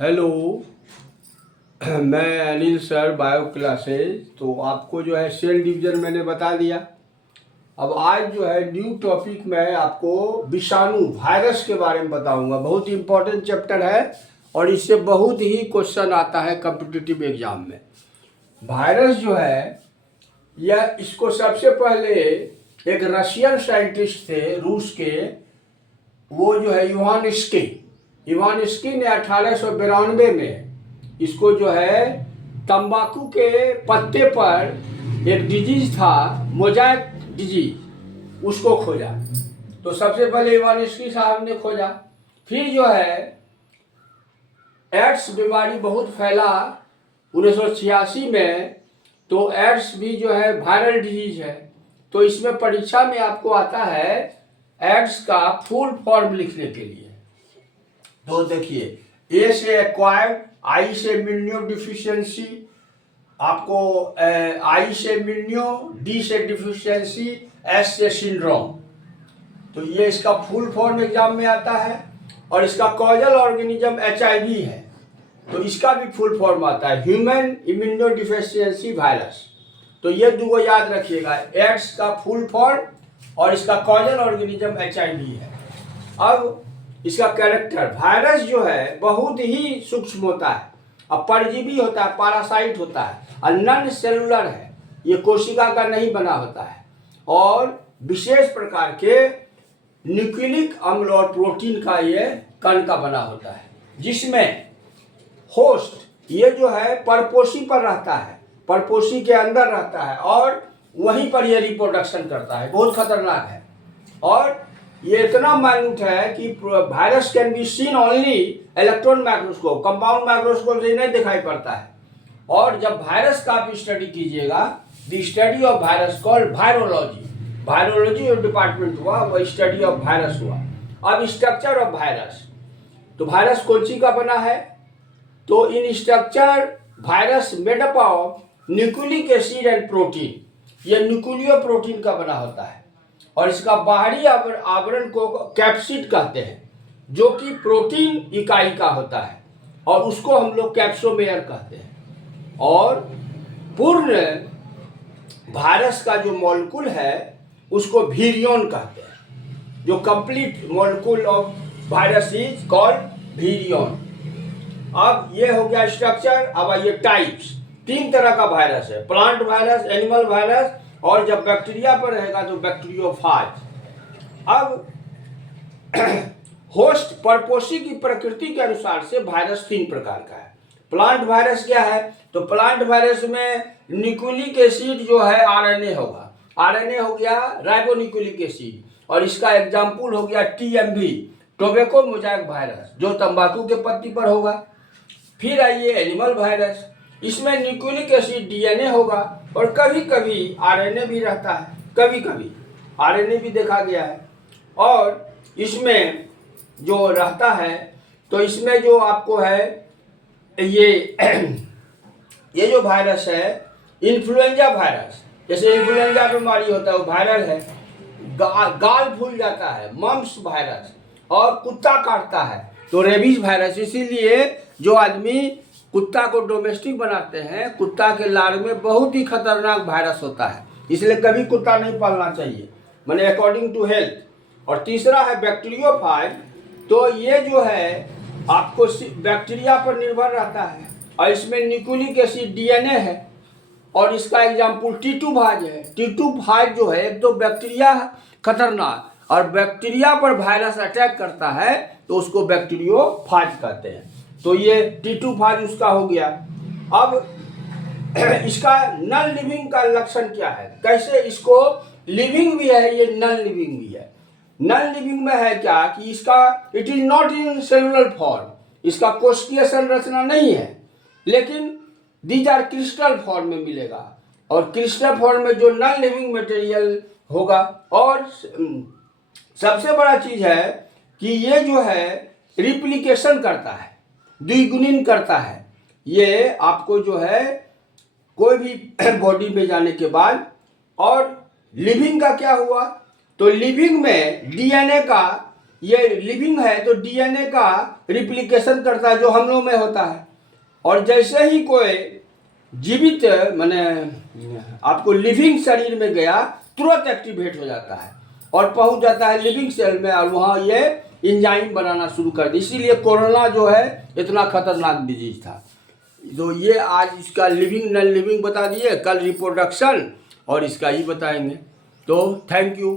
Hello. मैं Anil sir, bio classes. तो आपको जो है सेल डिवीज़न मैंने बता दिया। अब आज जो है न्यू टॉपिक मैं आपको विषाणु वायरस के बारे में बताऊंगा। बहुत ही इम्पोर्टेंट चैप्टर है और इससे बहुत ही क्वेश्चन आता है कॉम्पिटिटिव एग्जाम में। वायरस जो है यह इसको सबसे पहले एक रशियन साइंटिस्ट थे रूस के, वो जो है इवानिस्की ने 1892 में इसको जो है तंबाकू के पत्ते पर एक डिजीज था, मोजाइक डिजीज, उसको खोजा। तो सबसे पहले इवानिस्की साहब ने खोजा। फिर जो है एड्स बीमारी बहुत फैला 1986 में। तो एड्स भी जो है वायरल डिजीज है। तो इसमें परीक्षा में आपको आता है एड्स का फुल फॉर्म लिखने के लिए। तो देखिए, ए से एक्वायर्ड, आई से इम्यूनो डिफिशियंसी, आपको आई से इम्यूनो, डी से डिफिशियंसी, एस से सिंड्रोम। तो ये इसका फुल फॉर्म एग्जाम में आता है। और इसका कॉजल ऑर्गेनिज्म HIV है, तो इसका भी फुल फॉर्म आता है, ह्यूमन इम्यूनो डिफिशियंसी वायरस। तो ये दो याद रखिएगा, एड्स का फुल फॉर्म और इसका कॉजल ऑर्गेनिज्म HIV है। अब इसका कैरेक्टर, वायरस जो है बहुत ही सूक्ष्म होता है, अब परजीवी होता है, पैरासाइट होता है, और नॉन सेलुलर है, ये कोशिका का नहीं बना होता है, और विशेष प्रकार के न्यूक्लिक अम्ल और प्रोटीन का ये कण का बना होता है, जिसमें होस्ट ये जो है परपोषी पर रहता है, परपोषी के अंदर रहता है और वहीं पर ये रिप्रोडक्शन करता है। बहुत खतरनाक है और ये इतना माइन्यूट है कि virus can be seen only electron microscope, compound microscope से नहीं दिखाई पड़ता है। और जब वायरस का आप स्टडी कीजिएगा, the study of virus called virology, virology जो डिपार्टमेंट हुआ वो स्टडी ऑफ वायरस हुआ। अब स्ट्रक्चर ऑफ वायरस, तो वायरस कौन सी का बना है? तो इन structure virus made up of nucleic acid and protein, ये न्यूक्लियो प्रोटीन का बना होता है। और इसका बाहरी आवरण को कैप्सिड कहते हैं, जो कि प्रोटीन इकाई का होता है, और उसको हम लोग कैप्सोमेयर कहते हैं। और पूर्ण वायरस का जो मॉलिक्यूल है उसको वीरियन कहते हैं। जो complete molecule of virus is called वीरियन। अब ये हो गया स्ट्रक्चर। अब आइए टाइप्स। 3 तरह का वायरस है, प्लांट वायरस, एनिमल वायरस, और जब बैक्टीरिया पर रहेगा तो बैक्टीरियोफाज। अब होस्ट परपोषी की प्रकृति के अनुसार से वायरस 3 प्रकार का है। प्लांट वायरस क्या है? तो प्लांट वायरस में न्यूक्लिक एसिड जो है RNA होगा, RNA हो गया राइबोन्यूक्लिक एसिड, और इसका एग्जाम्पल हो गया TMV, टोबैको मोजाइक वायरस, जो तंबाकू के पत्ती पर होगा। फिर आइए एनिमल वायरस, इसमें न्यूक्लिक एसिड DNA होगा और कभी कभी RNA भी रहता है, कभी कभी RNA भी देखा गया है। और इसमें जो रहता है, तो इसमें जो आपको है ये जो वायरस है इन्फ्लुएंजा वायरस, जैसे इन्फ्लुएंजा बीमारी होता है वो वायरल है। गाल फूल जाता है, मम्प्स वायरस, और कुत्ता काटता है तो रेबीज वायरस। इसीलिए जो आदमी कुत्ता को डोमेस्टिक बनाते हैं, कुत्ता के लार में बहुत ही खतरनाक वायरस होता है, इसलिए कभी कुत्ता नहीं पालना चाहिए, माने अकॉर्डिंग टू हेल्थ। और तीसरा है बैक्टीरियोफाज, तो ये जो है आपको बैक्टीरिया पर निर्भर रहता है, और इसमें न्यूक्लिक एसिड DNA है, और इसका एग्जाम्पल टीटूफाज है। टीटूफाज जो है एक तो बैक्टीरिया खतरनाक, और बैक्टीरिया पर वायरस अटैक करता है तो उसको बैक्टीरियोफाज कहते हैं। तो ये टीटूफाज उसका हो गया। अब इसका नॉन लिविंग का लक्षण क्या है, कैसे इसको लिविंग भी है, ये नॉन लिविंग भी है। नॉन लिविंग में है क्या कि इसका it is not in cellular form, इसका कोशिकीय संरचना नहीं है, लेकिन दीज आर क्रिस्टल फॉर्म में मिलेगा। और क्रिस्टल फॉर्म में जो नॉन लिविंग मटेरियल होगा। और सबसे बड़ा चीज है कि ये जो है रिप्लिकेशन करता है, द्विगुणन करता है। ये आपको जो है कोई भी बॉडी में जाने के बाद। और लिविंग का क्या हुआ? तो लिविंग में DNA का ये लिविंग है तो डीएनए का रिप्लिकेशन करता है जो हम लोग में होता है। और जैसे ही कोई जीवित माने आपको लिविंग शरीर में गया, तुरंत एक्टिवेट हो जाता है और पहुंच जाता है लिविंग सेल में, और वहाँ ये एंजाइम बनाना शुरू कर दी। इसीलिए कोरोना जो है इतना खतरनाक डिजीज था। तो ये आज इसका लिविंग नॉन लिविंग बता दिए, कल रिप्रोडक्शन और इसका ही बताएंगे। तो थैंक यू।